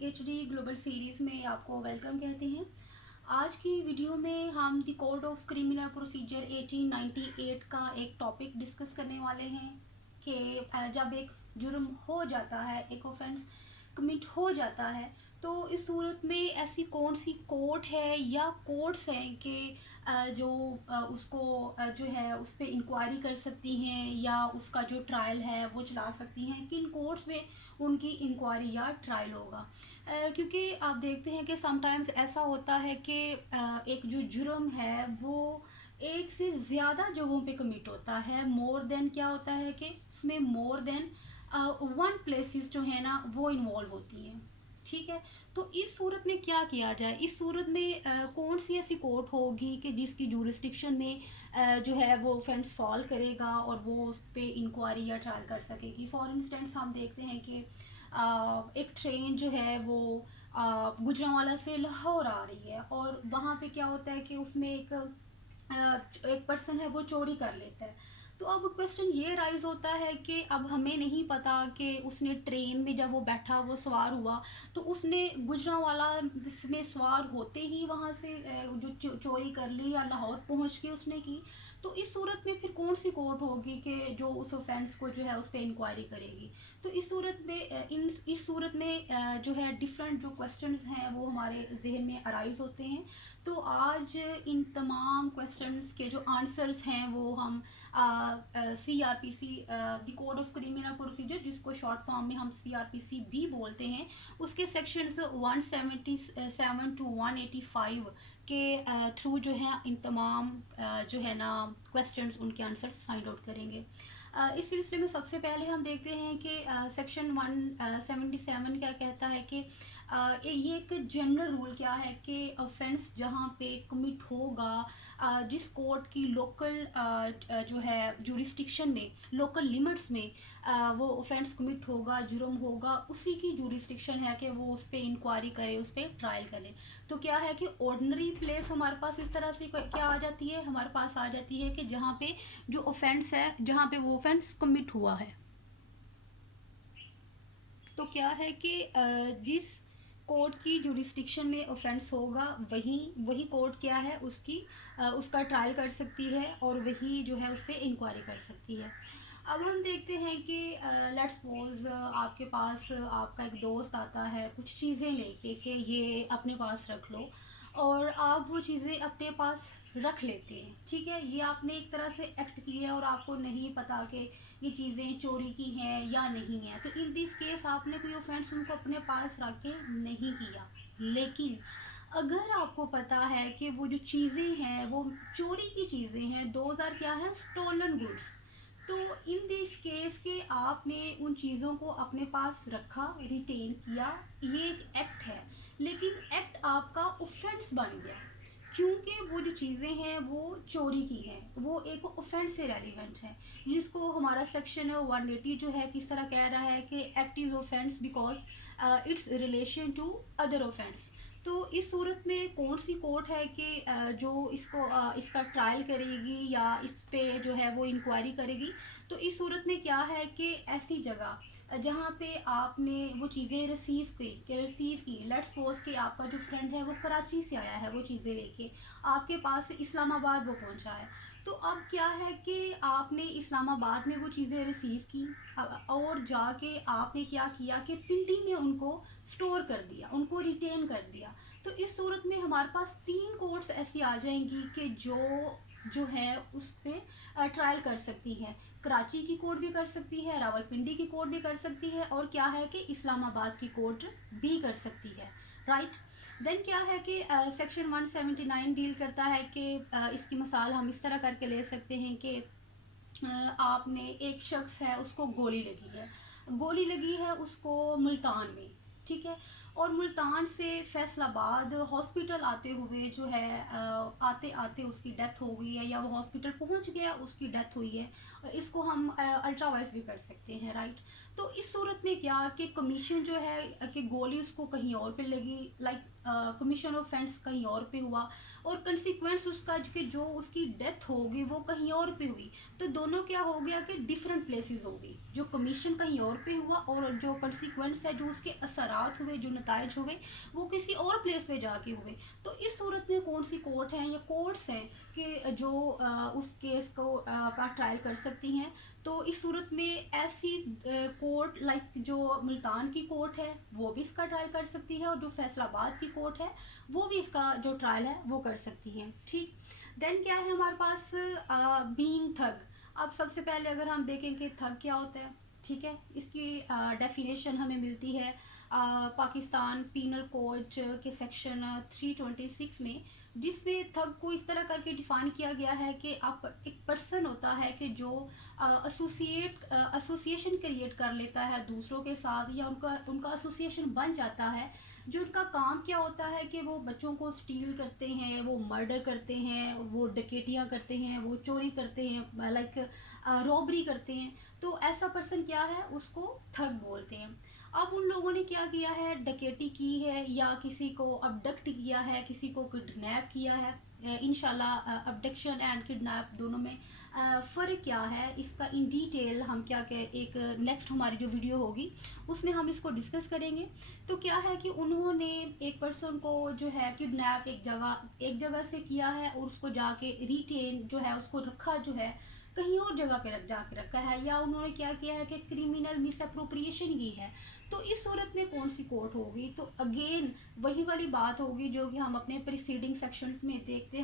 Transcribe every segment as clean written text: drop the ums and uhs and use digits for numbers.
HD global series में आपको welcome कहते हैं। आज की वीडियो में हम the code of criminal procedure 1898 का एक टॉपिक डिस्कस करने वाले हैं कि जब एक जुर्म हो जाता है, एक ऑफेंस कमिट हो जाता है, तो इस सूरत में ऐसी कौन सी कोर्ट है या कोर्ट्स हैं कि जो उसको जो है उस पर इंक्वायरी कर सकती हैं या उसका जो ट्रायल है वो चला सकती हैं, किन कोर्ट्स में उनकी इंक्वायरी या ट्रायल होगा। क्योंकि आप देखते हैं कि समटाइम्स ऐसा होता है कि एक जो जुर्म है वो एक से ज़्यादा जगहों पे कमिट होता है। मोर देन क्या होता है कि उसमें मोर देन वन प्लेसेस जो है ना वो इन्वॉल्व होती हैं। ठीक है, तो इस सूरत में क्या किया जाए? इस सूरत में कौन सी ऐसी कोर्ट होगी कि जिसकी जूरिस्डिक्शन में जो है वो ऑफेंस फॉल करेगा और वो उस पर इंक्वायरी या ट्रायल कर सकेगी। फॉर इंस्टेंस हम देखते हैं कि एक ट्रेन जो है वो गुजरांवाला से लाहौर आ रही है और वहाँ पे क्या होता है कि उसमें एक पर्सन है वो चोरी कर लेता है। तो अब क्वेश्चन ये राइज होता है कि अब हमें नहीं पता कि उसने ट्रेन में जब वो बैठा वो सवार हुआ तो उसने गुजरांवाला में सवार होते ही वहाँ से जो चोरी कर ली या लाहौर पहुँच के उसने की। तो इस सूरत में फिर कौन सी कोर्ट होगी कि जो उस ऑफेंस को जो है उस पर इंक्वायरी करेगी? तो इस सूरत में इस सूरत में जो है डिफरेंट जो क्वेश्चंस हैं वो हमारे जहन में अराइज होते हैं। तो आज इन तमाम क्वेश्चंस के जो आंसर्स हैं वो हम CRPC the code of criminal procedure, जिसको शॉर्ट फॉर्म में हम CRPC भी बोलते हैं, उसके सेक्शंस 177 टू 185 के थ्रू जो है इन तमाम जो है ना क्वेश्चंस उनके आंसर्स फाइंड आउट करेंगे। इस सिलसिले में सबसे पहले हम देखते हैं कि सेक्शन 177 क्या कहता है कि ये एक जनरल रूल क्या है कि ऑफेंस जहाँ पे कमिट होगा जिस कोर्ट की लोकल जो है जुरिस्डिक्शन में, लोकल लिमिट्स में वो ऑफेंस कमिट होगा, जुर्म होगा, उसी की जुरिस्डिक्शन है कि वो उस पर इंक्वायरी करे, उस पर ट्रायल करे। तो क्या है कि ऑर्डिनरी प्लेस हमारे पास इस तरह से क्या आ जाती है, हमारे पास आ जाती है कि जहाँ पे जो ऑफेंस है, जहाँ पे वो ऑफेंस कमिट हुआ है। तो क्या है कि जिस कोर्ट की जुरिस्डिक्शन में ऑफेंस होगा वही कोर्ट क्या है उसका ट्रायल कर सकती है और वही जो है उस पर इंक्वायरी कर सकती है। अब हम देखते हैं कि लेट्स सपोज आपके पास आपका एक दोस्त आता है कुछ चीज़ें लेके कि ये अपने पास रख लो, और आप वो चीज़ें अपने पास रख लेते हैं। ठीक है, ये आपने एक तरह से एक्ट किया है और आपको नहीं पता कि ये चीज़ें चोरी की हैं या नहीं है। तो इन दिस केस आपने कोई ऑफेंस उनको अपने पास रख के नहीं किया। लेकिन अगर आपको पता है कि वो जो चीज़ें हैं वो चोरी की चीज़ें हैं, 2000 क्या है, स्टोलन गुड्स, तो इन दिस केस के आपने उन चीज़ों को अपने पास रखा, रिटेन किया, ये एक एक्ट है। लेकिन एक्ट आपका ऑफेंस बन गया क्योंकि वो जो चीज़ें हैं वो चोरी की हैं, वो एक ऑफेंस से रेलिवेंट है, जिसको हमारा सेक्शन 180 जो है किस तरह कह रहा है कि act is offence because it's relation to other offence. तो इस सूरत में कौन सी कोर्ट है कि जो इसका ट्रायल करेगी या इस पे जो है वो इंक्वायरी करेगी? तो इस सूरत में क्या है कि ऐसी जगह जहाँ पे आपने वो चीज़ें रिसीव की, लेट्स सपोज कि आपका जो फ्रेंड है वो कराची से आया है वो चीज़ें लेके आपके पास इस्लामाबाद वो पहुँचा है। तो अब क्या है कि आपने इस्लामाबाद में वो चीज़ें रिसीव की और जाके आपने क्या किया कि पिंडी में उनको स्टोर कर दिया, उनको रिटेन कर दिया। तो इस सूरत में हमारे पास 3 कोर्ट्स ऐसी आ जाएंगी कि जो है उस पर ट्रायल कर सकती है। कराची की कोर्ट भी कर सकती है, रावलपिंडी की कोर्ट भी कर सकती है, और क्या है कि इस्लामाबाद की कोर्ट भी कर सकती है। राइट, देन क्या है कि सेक्शन 179 डील करता है कि इसकी मिसाल हम इस तरह करके ले सकते हैं कि आपने एक शख्स है उसको गोली लगी है उसको मुल्तान में। ठीक है, और मुल्तान से फैसलाबाद हॉस्पिटल आते हुए जो है आते आते उसकी डेथ हो गई है, या वो हॉस्पिटल पहुंच गया उसकी डेथ हुई है। इसको हम अल्ट्रावाइज भी कर सकते हैं। राइट, तो इस सूरत में क्या कि कमीशन जो है कि गोली उसको कहीं और पे लगी, लाइक कमीशन ऑफेंस कहीं और पे हुआ और कंसिक्वेंस उसका कि जो उसकी डेथ होगी वो कहीं और पे हुई, तो दोनों क्या हो गया कि डिफरेंट प्लेसेस होगी। जो कमीशन कहीं और पे हुआ और जो कंसिक्वेंस है, जो उसके असरात हुए, जो नताइज हुए, वो किसी और प्लेस पे जाके हुए। तो इस सूरत में कौन सी कोर्ट हैं या कोर्ट्स हैं कि जो उस केस को का ट्रायल कर सकती हैं। तो इस सूरत में ऐसी कोर्ट लाइक जो मुल्तान की कोर्ट है वो भी इसका ट्रायल कर सकती है, और जो फैसलाबाद की कोर्ट है वो भी इसका जो ट्रायल है वो कर सकती है। ठीक, देन क्या है हमारे पास बीइंग थग। अब सबसे पहले अगर हम देखें कि थग क्या होता है, ठीक है, इसकी डेफिनेशन हमें मिलती है पाकिस्तान पीनल कोड के सेक्शन 326 में, जिसमें थग को इस तरह करके डिफाइन किया गया है कि आप एक पर्सन होता है कि जो एसोसिएशन क्रिएट कर लेता है दूसरों के साथ, या उनका उनका एसोसिएशन बन जाता है, जो उनका काम क्या होता है कि वो बच्चों को स्टील करते हैं, वो मर्डर करते हैं, वो डकैतियाँ करते हैं, वो चोरी करते हैं, लाइक रॉबरी करते हैं। तो ऐसा पर्सन क्या है, उसको थग बोलते हैं। अब उन लोगों ने क्या किया है, डकैती की है या किसी को अबडक्ट किया है, किसी को किडनैप किया है। इंशाल्लाह अबडक्शन एंड किडनैप दोनों में फ़र्क क्या है, इसका इन डिटेल हम क्या कह एक नेक्स्ट हमारी जो वीडियो होगी उसमें हम इसको डिस्कस करेंगे। तो क्या है कि उन्होंने एक पर्सन को जो है किडनैप एक जगह से किया है और उसको जाके रिटेन जो है उसको रखा जो है कहीं और जगह पे जाके रखा है, या उन्होंने क्या किया है कि क्रिमिनल मिस अप्रोप्रिएशन की है। तो इस सूरत में कौन सी कोर्ट होगी, तो अगेन वही वाली बात होगी जो कि हम अपने प्रीसीडिंग सेक्शंस में देखते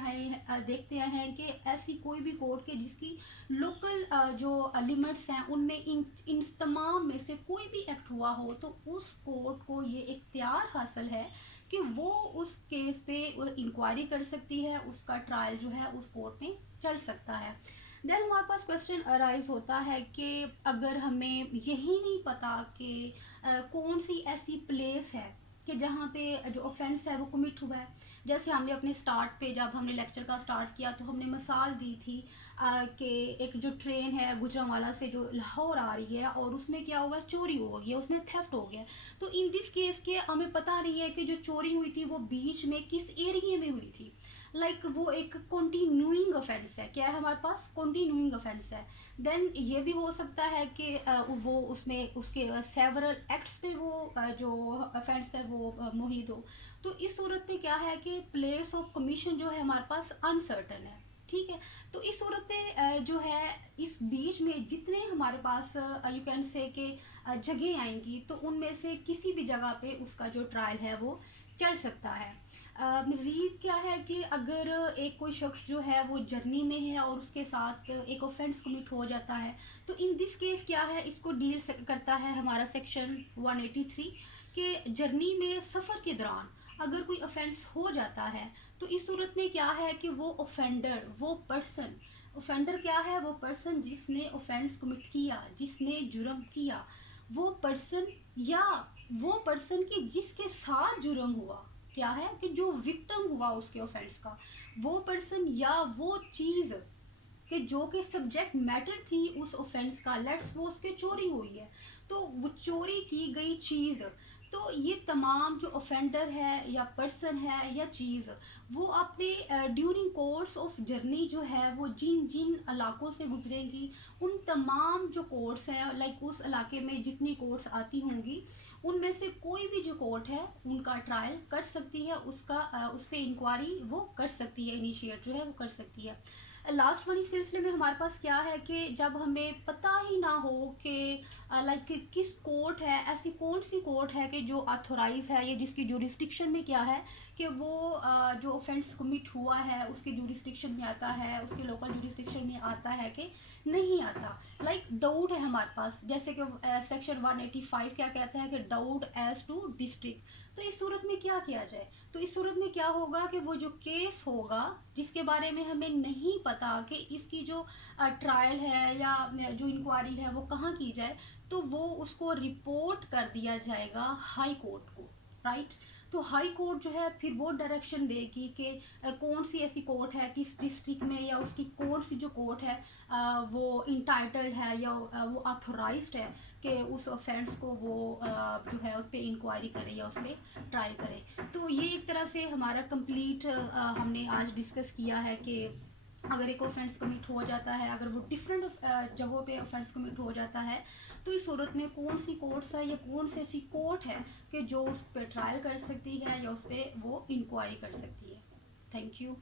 हैं कि ऐसी कोई भी कोर्ट के जिसकी लोकल जो लिमिट्स हैं उनमें इन तमाम में से कोई भी एक्ट हुआ हो, तो उस कोर्ट को ये इख्तियार हासिल है कि वो उस केस पे इंक्वायरी कर सकती है, उसका ट्रायल जो है उस कोर्ट में चल सकता है। देन हमारे पास क्वेश्चन अराइज होता है कि अगर हमें यही नहीं पता कि कौन सी ऐसी प्लेस है कि जहाँ पे जो ऑफेंस है वो कमिट हुआ है। जैसे हमने अपने स्टार्ट पे जब हमने लेक्चर का स्टार्ट किया तो हमने मिसाल दी थी कि एक जो ट्रेन है गुजरांवाला से जो लाहौर आ रही है और उसमें क्या हुआ, चोरी हो गई है, उसमें थेफ्ट हो गया। तो इन दिस केस के हमें पता नहीं है कि जो चोरी हुई थी वो बीच में किस एरिया में हुई थी। वो एक कंटिन्यूइंग ऑफेंस है, क्या है हमारे पास, कंटिन्यूइंग ऑफेंस है। देन ये भी हो सकता है कि वो उसमें उसके सेवरल एक्ट्स पे वो जो ऑफेंस है वो मुहित हो। तो इस सूरत में क्या है कि प्लेस ऑफ कमीशन जो है हमारे पास अनसर्टन है। ठीक है, तो इस सूरत में जो है इस बीच में जितने हमारे पास यू कैन से के जगह आएंगी, तो उनमें से किसी भी जगह पे उसका जो ट्रायल है वो चल सकता है। मज़ीद क्या है कि अगर एक कोई शख्स जो है वो जर्नी में है और उसके साथ एक ऑफेंस कमिट हो जाता है, तो इन दिस केस क्या है, इसको डील करता है हमारा सेक्शन 183 के जर्नी में सफ़र के दौरान अगर कोई ऑफेंस हो जाता है, तो इस सूरत में क्या है कि वो ऑफेंडर, वो पर्सन, ऑफेंडर क्या है, वो पर्सन जिसने ऑफेंस कमिट किया, जिसने जुर्म किया, वो पर्सन या वो पर्सन की जिसके साथ जुर्म हुआ, क्या है कि जो विक्टिम हुआ उसके ऑफेंस का, वो पर्सन या वो चीज़ कि जो कि सब्जेक्ट मैटर थी उस ऑफेंस का, लेट्स सपोज के चोरी हुई है, तो वो चोरी की गई चीज़, तो ये तमाम जो ऑफेंडर है या पर्सन है या चीज़, वो अपने ड्यूरिंग कोर्स ऑफ जर्नी जो है वो जिन जिन इलाकों से गुजरेंगी, उन तमाम जो कोर्ट्स हैं, लाइक उस इलाके में जितनी कोर्ट्स आती होंगी उनमें से कोई भी जो कोर्ट है उनका ट्रायल कर सकती है, उस पर इंक्वायरी वो कर सकती है, इनिशिएट जो है वो कर सकती है। लास्ट वाली सिलसिले में हमारे पास क्या है कि जब हमें पता ही ना हो कि किस कोर्ट है, ऐसी कौन सी कोर्ट है कि जो ऑथोराइज है, ये जिसकी जुरिस्डिक्शन में क्या है कि वो जो ऑफेंस कमिट हुआ है उसके जुरिस्डिक्शन में आता है, उसके लोकल जुरिस्डिक्शन में आता है कि नहीं आता। डाउट है हमारे पास, जैसे कि सेक्शन 185 क्या कहता है कि डाउट एज टू डिस्ट्रिक्ट। तो इस सूरत में क्या किया जाए, तो इस सूरत में क्या होगा कि वो जो केस होगा जिसके बारे में हमें नहीं पता कि इसकी जो ट्रायल है या जो इंक्वायरी है वो कहाँ की जाए, तो वो उसको रिपोर्ट कर दिया जाएगा हाई कोर्ट को, राइट। तो हाई कोर्ट जो है फिर वो डायरेक्शन देगी कि कौन सी ऐसी कोर्ट है किस डिस्ट्रिक्ट में, या उसकी कौन सी जो कोर्ट है वो इंटाइटल्ड है या वो ऑथोराइज्ड है कि उस ऑफेंस को वो जो है उस पर इंक्वायरी करे या उस पर ट्रायल करे। तो ये एक तरह से हमारा कंप्लीट हमने आज डिस्कस किया है कि अगर एक ऑफेंस कमिट हो जाता है, अगर वो डिफरेंट जगहों पे ऑफेंस कमिट हो जाता है, तो इस सूरत में कौन सी कोर्ट्स है या कौन सी ऐसी कोर्ट है कि जो उस पर ट्रायल कर सकती है या उस पर वो इंक्वायरी कर सकती है। Thank you.